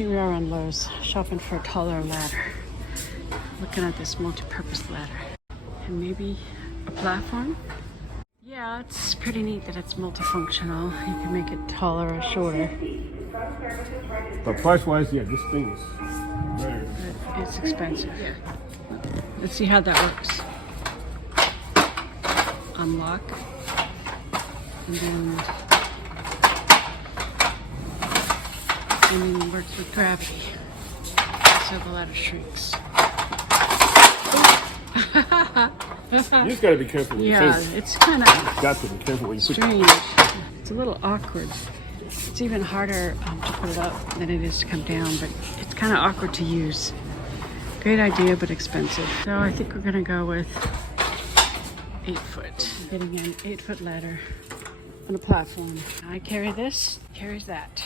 Here we are on Lowe's, shopping for a taller ladder. Looking at this multi-purpose ladder. And maybe a platform? Yeah, it's pretty neat that it's multifunctional. You can make it taller or shorter. But price-wise, yeah, this thing is very... But it's expensive. Yeah. Let's see how that works. Unlock. And then it works with gravity. So the ladder shrinks. You just gotta be careful when you Yeah, it's kind of got to be careful when you strange. It's a little awkward. It's even harder to put it up than it is to come down, but it's kind of awkward to use. Great idea, but expensive. So I think we're gonna go with 8 foot. Getting an 8 foot ladder on a platform. I carry this, carries that.